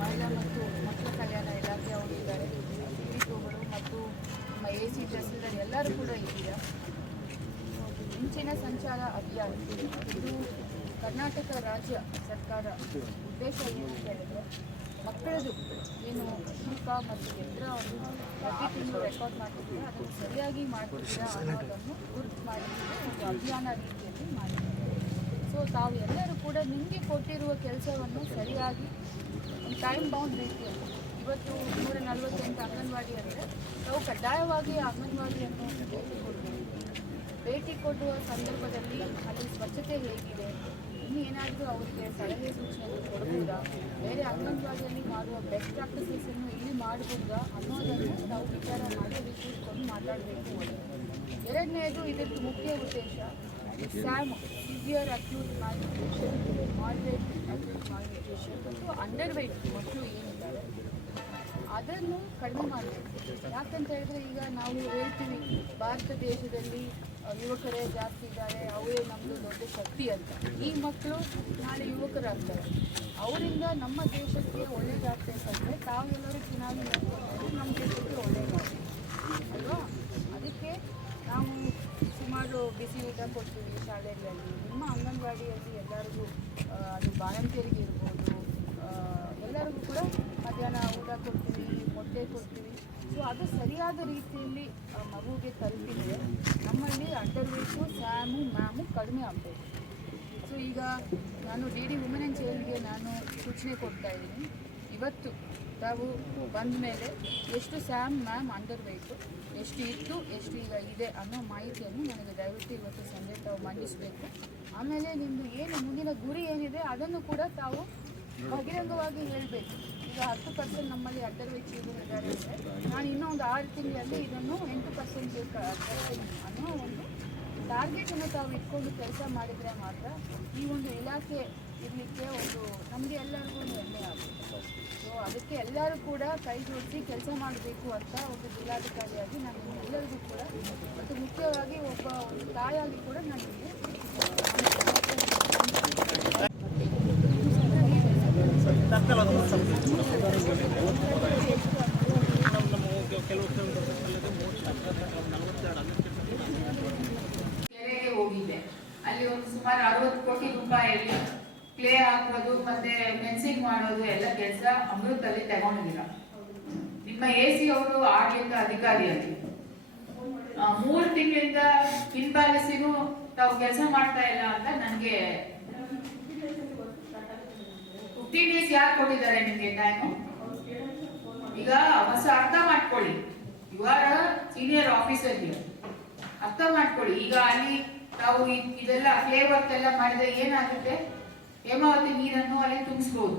ಮಹಿಳಾ ಮತ್ತು ಮಕ್ಕಳ ಕಲ್ಯಾಣ ಇಲಾಖೆ ಅವರು ಇದ್ದಾರೆ. ಸಿಡಿಒಗಳು ಮತ್ತು ನಮ್ಮ ಎ ಸಿ ತಹಸೀಲ್ದಾರ್ ಎಲ್ಲರೂ ಕೂಡ ಇದ್ದೀರಾ? ಮುಂಚಿನ ಸಂಚಾರ ಅಭಿಯಾನ. ಇದು ಕರ್ನಾಟಕ ರಾಜ್ಯ ಸರ್ಕಾರ ಉದ್ದೇಶ ಏನು ಅಂತ ಹೇಳಿದ್ರೆ, ಮಕ್ಕಳದು ಏನು ತೂಕ ಮತ್ತು ಯಂತ್ರವನ್ನು ಪ್ರತಿ ತಿಂಗಳು ರೆಕಾರ್ಡ್ ಮಾಡ್ತಿದ್ದೀರಾ ಅದನ್ನು ಸರಿಯಾಗಿ ಮಾಡ್ತಿದ್ದೀರಾ ಅನ್ನೋದನ್ನು ಗುರುತು ಮಾಡಿ ಒಂದು ಅಭಿಯಾನ ರೀತಿಯಲ್ಲಿ ಸೊ ತಾವು ಎಲ್ಲರೂ ಕೂಡ ನಿಮಗೆ ಕೊಟ್ಟಿರುವ ಕೆಲಸವನ್ನು ಸರಿಯಾಗಿ ಟೈಮ್ ಬೌಂಡ್ ರೀತಿಯಲ್ಲಿ. ಇವತ್ತು ನೂರ ನಲವತ್ತೆಂಟು ಅಂಗನವಾಡಿ ಅಂದರೆ ತಾವು ಕಡ್ಡಾಯವಾಗಿ ಅಂಗನವಾಡಿಯನ್ನು ಭೇಟಿ ಕೊಡಬೇಕು ಭೇಟಿ ಕೊಡುವ ಸಂದರ್ಭದಲ್ಲಿ ಅಲ್ಲಿ ಸ್ವಚ್ಛತೆ ಹೇಗಿದೆ, ಇನ್ನು ಏನಾದರೂ ಅವರಿಗೆ ಸಲಹೆ ಸೂಚನೆಯನ್ನು ಕೊಡ್ಬೋದಾ? ಬೇರೆ ಅಂಗನವಾಡಿಯಲ್ಲಿ ಮಾಡುವ ಬೆಸ್ಟ್ ಪ್ರಾಕ್ಟೀಸನ್ನು ಇಲ್ಲಿ ಮಾಡಬಹುದಾ ಅನ್ನೋದನ್ನು ನಾವು ವಿಚಾರ ಮಾಡಿ ಕೂತ್ಕೊಂಡು ಮಾತಾಡಬೇಕು. ಎರಡನೇದು ಇದಕ್ಕೆ ಮುಖ್ಯ ಉದ್ದೇಶ ಅದನ್ನು ಕಡಿಮೆ ಮಾಡಬೇಕು. ಯಾಕಂತ ಹೇಳಿದ್ರೆ ಈಗ ನಾವು ಹೇಳ್ತೀವಿ, ಭಾರತ ದೇಶದಲ್ಲಿ ಯುವಕರೇ ಜಾಸ್ತಿ ಇದ್ದಾರೆ, ಅವರೇ ನಮ್ಮದು ದೊಡ್ಡ ಶಕ್ತಿ ಅಂತ. ಈ ಮಕ್ಕಳು ನಾಳೆ ಯುವಕರಾಗ್ತಾರೆ. ಅವರಿಂದ ನಮ್ಮ ದೇಶಕ್ಕೆ ಒಳ್ಳೇದಾಗಬೇಕಂದ್ರೆ ತಾವೆಲ್ಲರೂ ಮಾಡ್ಕೊಂಡು ನಮ್ಮ ದೇಶಕ್ಕೆ ಒಳ್ಳೇದಾಗಬೇಕು ಅಲ್ವಾ? ಸುಮಾರು ಬಿಸಿ ಊಟ ಕೊಡ್ತೀವಿ ಶಾಲೆಗಳಲ್ಲಿ. ನಿಮ್ಮ ಅಂಗನವಾಡಿಯಲ್ಲಿ ಎಲ್ಲರಿಗೂ ಅದು ಬಾಣಂತಿಯರಿಗೆ ಇರ್ಬೋದು ಎಲ್ಲರಿಗೂ ಕೂಡ ಮಧ್ಯಾಹ್ನ ಊಟ ಕೊಡ್ತೀವಿ, ಮೊಟ್ಟೆ ಕೊಡ್ತೀವಿ. ಸೊ ಅದು ಸರಿಯಾದ ರೀತಿಯಲ್ಲಿ ಮಗುವಿಗೆ ತಲುಪಿದರೆ ನಮ್ಮಲ್ಲಿ ಅಂಡರ್ವೇಸು ಸ್ಯಾಮು ಮ್ಯಾಮು ಕಡಿಮೆ ಆಗಬೇಕು ಸೊ ಈಗ ನಾನು ಡಿ ಡಿ ವುಮೆನ್ ಆ್ಯಂಡ್ ಚೈಲ್ಡ್ಗೆ ನಾನು ಸೂಚನೆ ಕೊಡ್ತಾ ಇದ್ದೀನಿ. ಇವತ್ತು ತಾವು ಬಂದ ಮೇಲೆ ಎಷ್ಟು ಸ್ಯಾಮ್ ಮ್ಯಾಮ್ ಅಂಡರ್ ವೆಯ್ಟು ಎಷ್ಟು ಇತ್ತು, ಎಷ್ಟು ಈಗ ಇದೆ ಅನ್ನೋ ಮಾಹಿತಿಯನ್ನು ನನಗೆ ದಯವಿಟ್ಟು ಇವತ್ತು ಸಂಜೆ ತಾವು ಮಂಡಿಸಬೇಕು. ಆಮೇಲೆ ನಿಮ್ಮದು ಏನು ಮುಂದಿನ ಗುರಿ ಏನಿದೆ ಅದನ್ನು ಕೂಡ ತಾವು ಬಹಿರಂಗವಾಗಿ ಹೇಳಬೇಕು. ಈಗ ಹತ್ತು ಪರ್ಸೆಂಟ್ ನಮ್ಮಲ್ಲಿ ಅಡ್ಡರ್ ವೆಯ್ಟ್ ಇದ್ದಾರೆ ಅಂದರೆ ನಾನು ಇನ್ನೂ ಒಂದು ಆರು ತಿಂಗಳಲ್ಲಿ ಇದನ್ನು ಎಂಟು ಪರ್ಸೆಂಟ್ ಅನ್ನೋ ಒಂದು ಟಾರ್ಗೆಟನ್ನು ತಾವು ಇಟ್ಕೊಂಡು ಕೆಲಸ ಮಾಡಿದರೆ ಮಾತ್ರ ಈ ಒಂದು ಇಲಾಖೆ ಇರಲಿಕ್ಕೆ ಒಂದು, ನಮಗೆ ಎಲ್ಲರಿಗೂ ಒಂದು ಹೆಮ್ಮೆ ಆಗುತ್ತೆ. ಸೊ ಅದಕ್ಕೆ ಎಲ್ಲರೂ ಕೂಡ ಕೈ ಜೋಡಿಸಿ ಕೆಲಸ ಮಾಡಬೇಕು ಅಂತ ಒಂದು ಜಿಲ್ಲಾಧಿಕಾರಿಯಾಗಿ ನಾನು ನಿಮ್ಮೆಲ್ಲರಿಗೂ ಕೂಡ, ಮತ್ತು ಮುಖ್ಯವಾಗಿ ಒಬ್ಬ ಒಂದು ತಾಯಾಗಿ ಕೂಡ ನಾನು ನಿಮಗೆ ಕೆರೆಗೆ ಹೋಗಿದೆ ಅಲ್ಲಿ ಒಂದು ಸುಮಾರು ಅರವತ್ತು ಕೋಟಿ ರೂಪಾಯಿಯಲ್ಲಿ ಕ್ಲೇ ಹಾಕೋದು ಮತ್ತೆ ಫೆನ್ಸಿಂಗ್ ಮಾಡೋದು ಎಲ್ಲ ಕೆಲಸ ಅಮೃತಲ್ಲಿ ತಗೊಂಡಿದ್ದೀರ? ನಿಮ್ಮ ಎ ಸಿ ಅವರು ಆಡಳಿತ ಅಧಿಕಾರಿ ಅಲ್ಲಿ ಮೂರು ತಿಂಗಳಿಂದ ಹಿಂಬಾಲಿಸಿನೂ ತಾವು ಕೆಲಸ ಮಾಡ್ತಾ ಇಲ್ಲ ಅಂತ ನನಗೆ ಫಿಫ್ಟೀನ್ ಡೇಸ್ ಯಾರು ಕೊಟ್ಟಿದ್ದಾರೆ ನಿಮಗೆ ಟೈಮು ಈಗ ಹೊಸ ಅರ್ಥ ಮಾಡ್ಕೊಳ್ಳಿ. You are senior officer. ಅರ್ಥ ಮಾಡ್ಕೊಳ್ಳಿ. ಈಗ ಅಲ್ಲಿ ತಾವು ಇದೆಲ್ಲ ಕ್ಲೇ ವರ್ಕ್ ಎಲ್ಲ ಮಾಡಿದ್ರೆ ಏನಾಗುತ್ತೆ? ಹೇಮಾವತಿ ನೀರನ್ನು ಅಲ್ಲಿ ತುಂಬಿಸ್ಬೋದು.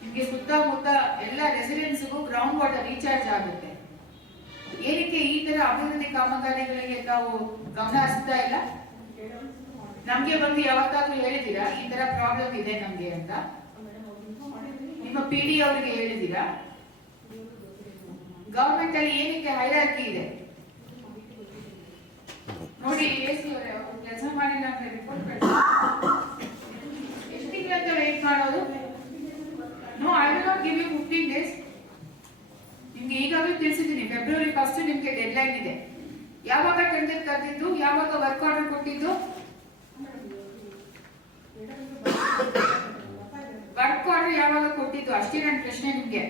ನಿಮಗೆ ಸುತ್ತಮುತ್ತ ಎಲ್ಲ ರೆಸಿಡೆನ್ಸ್ಗೂ ಗ್ರೌಂಡ್ ವಾಟರ್ ರೀಚಾರ್ಜ್ ಆಗುತ್ತೆ. ಏನಕ್ಕೆ ಈ ತರ ಅಭಿವೃದ್ಧಿ ಕಾಮಗಾರಿಗಳಿಗೆ ತಾವು ಗಮನ ಹರಿಸ್ತಾ ಇಲ್ಲ? ನಮ್ಗೆ ಬಂದು ಯಾವತ್ತಾದ್ರೂ ಹೇಳಿದೀರಾ ಈ ತರ ಪ್ರಾಬ್ಲಮ್ ಇದೆ ನಮ್ಗೆ ಅಂತ? ನಿಮ್ಮ ಪಿ ಡಿ ಅವರಿಗೆ ಹೇಳಿದೀರಾ ಗವರ್ಮೆಂಟ್ ಅಲ್ಲಿ ಏನಕ್ಕೆ ಹೈರಾಕಿ ಇದೆ? ನೋಡಿ ಕೆಲಸ ಮಾಡಿಲ್ಲ ಅಂತ ರಿಪೋರ್ಟ್ ಎಷ್ಟು ತಿಂಗಳಂತ ವೇಟ್ ಮಾಡೋದು. No I will not give you fifteen days ನಿಮ್ಗೆ ಈಗಾಗಲೇ ತಿಳಿಸಿದ್ದೀನಿ ಫೆಬ್ರವರಿ ಫಸ್ಟ್ ನಿಮ್ಗೆ ಡೆಡ್ ಲೈನ್ ಇದೆ. ಯಾವಾಗ ಟೆಂಡರ್ ಕರೆದಿದ್ದು ಯಾವಾಗ ವರ್ಕ್ ಆರ್ಡರ್ ಕೊಟ್ಟಿದ್ದು? ವರ್ಕ್ ಆರ್ಡರ್ ಯಾವಾಗ ಕೊಟ್ಟಿದ್ದು? ಅಷ್ಟೇ ನನ್ನ ಪ್ರಶ್ನೆ ನಿಮ್ಗೆ.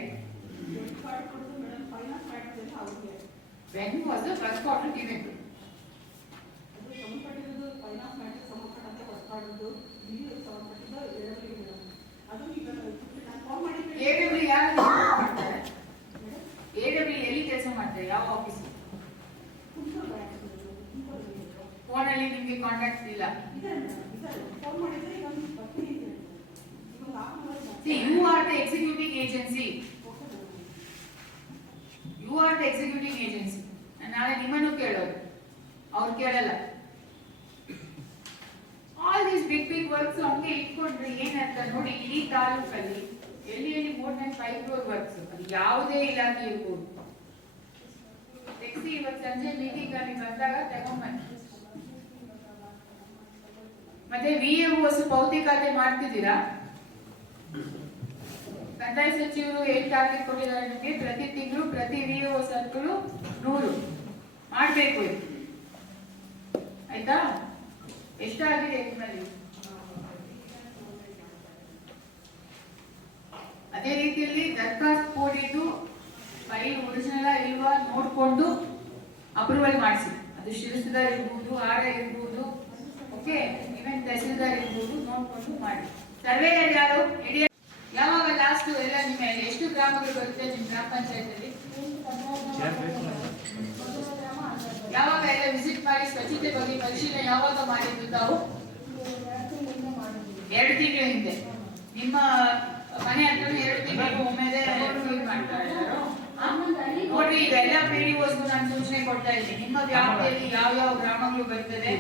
When was the work order given AW ಯಾರು ಮಾಡ್ತಾರೆ ಎಡಬ್ಲ್ಯೂ ಎಲ್ಲಿ ಕೆಲಸ ಮಾಡ್ತಾರೆ? ಯಾವ ಆಫೀಸ್ ಫೋನಲ್ಲಿ ನಿಮಗೆ ಕಾಂಟ್ಯಾಕ್ಟ್ ಇಲ್ಲ. You are the executive agency you are the executing agency ನಾಳೆ ನಿಮ್ಮನ್ನು ಕೇಳೋದು ಅವ್ರು ಕೇಳಲ್ಲ. ಬಿಗ್ ಬಿಗ್ ವರ್ಕ್ಸ್ ಹಂಗೆ ಇಟ್ಕೊಂಡ್ರೆ ಏನಂತ ನೋಡಿ ಇಡೀ ತಾಲೂಕಲ್ಲಿ. ಎಲ್ಲಿ ಎಲ್ಲಿ more than five floor works ಅದು ಯಾವುದೇ ಇಲಾಖೆ ಇರ್ಬೋದು. ಇವತ್ತು ಸಂಜೆ ಮೀಟಿಂಗ್ ಅಲ್ಲಿ ಬಂದಾಗ ತಗೊಂಬನ್ನಿ ಮತ್ತೆ ವಿ ಎ ಭೌತಿಕತೆ ಮಾಡ್ತಿದ್ದೀರಾ? ಕಂದಾಯ ಸಚಿವರು ಏನ್ ಟಾರ್ಗೆಟ್ ಕೊಟ್ಟಿದ್ದಾರೆ ನಿಮಗೆ? ಪ್ರತಿ ತಿಂಗಳು ಪ್ರತಿ ವಿಒ ಸರ್ಕಲು ನೂರು. ಮಾಡ್ಬೇಕು ಆಯ್ತಾ? ಎಷ್ಟಾಗಿದೆ ನಿಮ್ಮಲ್ಲಿ? ಅದೇ ರೀತಿಯಲ್ಲಿ ದರಖಾಸ್ತು ಕೋಡಿದ್ದು ಫೈಲ್ ಒರಿಜಿನಲ್ ಇಲ್ವಾ ನೋಡಿಕೊಂಡು ಅಪ್ರೂವಲ್ ಮಾಡಿಸಿ. ಅದು ಶಿರಸ್ದಾರ್ ಇರ್ಬೋದು, ಆರ ಇರ್ಬೋದು ಓಕೆ ಈವನ್ ತಹಸೀಲ್ದಾರ್ ಇರ್ಬೋದು, ನೋಡಿಕೊಂಡು ಮಾಡಿ. ಸರ್ವೇಯರ್ ಯಾರು? ಇಡೀ ಯಾವಾಗ ಲಾಸ್ಟ್ ಎಲ್ಲ ನಿಮ್ಮ ಎಷ್ಟು ಗ್ರಾಮಗಳು ಬರುತ್ತೆ ನಿಮ್ಮ ಗ್ರಾಮ ಪಂಚಾಯತಲ್ಲಿ ಯಾವಾಗ ಎಲ್ಲ ವಿಸಿಟ್ ಮಾಡಿ ಸ್ವಚ್ಛತೆ ಬಗ್ಗೆ ಪರಿಶೀಲನೆ ಯಾವಾಗ ಮಾಡಿದ್ದು ತಾವು? ಎರಡು ತಿಂಗಳ ಹಿಂದೆ. ನಿಮ್ಮ ಮನೆ ಹತ್ರ ಎರಡು ತಿಂಗಳಿಗೆ clean ಮಾಡ್ತಾರೆ ಎಲ್ಲರೂ? ಆ? ನೋಡ್ರಿ ಇದೆಲ್ಲ ಪಿಡಿಒಸ್ಗೂ ನಾನು ಸೂಚನೆ ಕೊಡ್ತಾ ಇದ್ದೀನಿ. ನಿಮ್ಮ ವ್ಯಾಪ್ತಿಯಲ್ಲಿ ಯಾವ ಯಾವ ಗ್ರಾಮಗಳು ಬರ್ತದೆ?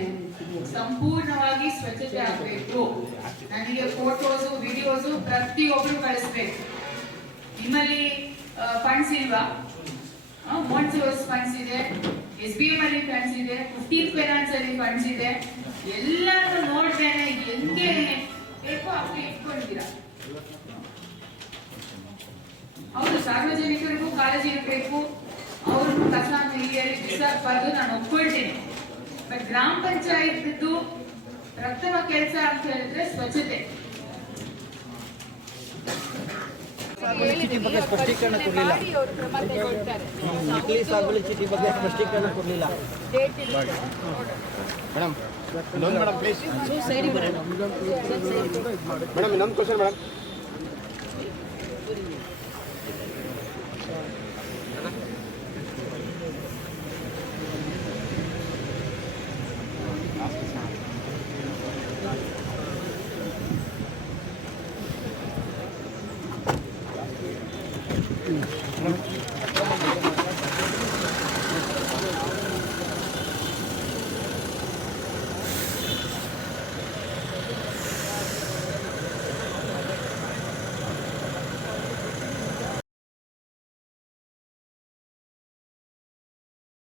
ಸಂಪೂರ್ಣವಾಗಿ ಸ್ವಚ್ಛತೆ ಆಗಬೇಕು. ನನಗೆ ಫೋಟೋಸ್ ವಿಡಿಯೋಸ್ ಪ್ರತಿಯೊಬ್ರು ಕಳಿಸ್ಬೇಕು. ನಿಮ್ಮಲ್ಲಿ ಫಂಡ್ಸ್ ಇಲ್ವಾ? ಮೋನ್ಸೋರ್ಸ್ ಫಂಡ್ಸ್ ಇದೆ ಎಸ್ ಬಿ ಎಂ ಅಲ್ಲಿ ಫಂಡ್ಸ್ ಇದೆ ಫಿಫ್ಟೀನ್ ಫೈನಾನ್ಸ್ ಅಲ್ಲಿ ಫಂಡ್ಸ್ ಇದೆ. ಎಲ್ಲಾನು ನೋಡ್ತೇನೆ ಹೆಂಗೆ? ಬೇಕೋ ಹಂಗೆ ಇಟ್ಕೊಂಡಿದ್ದೀರಾ? ಹೌದು, ಸಾರ್ವಜನಿಕರಿಗೂ ಕಾಳಜಿ ಇರಬೇಕು ಅವ್ರನ್ನು ನೀರಿಯಲ್ಲಿ ಬಿಸಾಕಬಾರ್ದು ನಾನು ಒಪ್ಕೊಳ್ತೀನಿ. ಬಟ್ ಗ್ರಾಮ ಪಂಚಾಯತ್ ಪ್ರಥಮ ಕೆಲಸ ಅಂತ ಹೇಳಿದ್ರೆ ಸ್ವಚ್ಛತೆ ಸಾಗುವಳಿ ಚೀಟಿ ಬಗ್ಗೆ ಸ್ಪಷ್ಟೀಕರಣ ಕೊಡ್ಲಿಲ್ಲ. ನಕಲಿ ಸಾಗುವಳಿ ಚೀಟಿ ಬಗ್ಗೆ ಸ್ಪಷ್ಟೀಕರಣ ಕೊಡಲಿಲ್ಲ. ಮೇಡಮ್ ಮೇಡಮ್ ಪ್ಲೀಸ್ ಮೇಡಮ್ ಇನ್ನೊಂದು ಕ್ವಶನ್ ಮೇಡಮ್